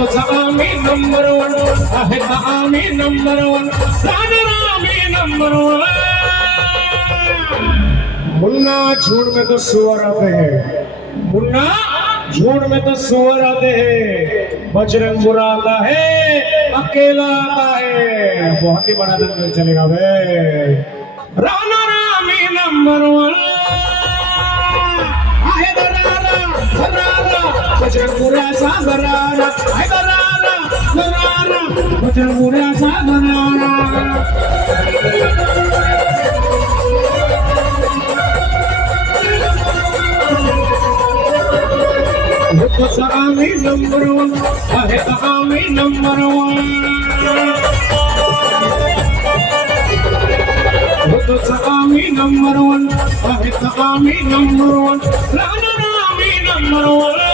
तुझा आम्ही number one आहे का आम्ही नंबर वन आम्ही नंबर वन मुन्ना झूठ में तो सुअर आते हैं मुन्ना झूठ में तो सुअर आते हैं बजरंग बुरा आता है अकेला आता है बहुत ही बड़ा दंगल चलेगा वे राणा रामी नंबर वन आहे बरारा बजरंग बुऱ्याचा बरारा आहे बरारा बजरंग बुऱ्याचा बरारा तुझा आम्ही नंबर वन आहे का आम्ही नंबर वन तुझा आम्ही नंबर वन आहे का आम्ही नंबर वन आम्ही नंबर वन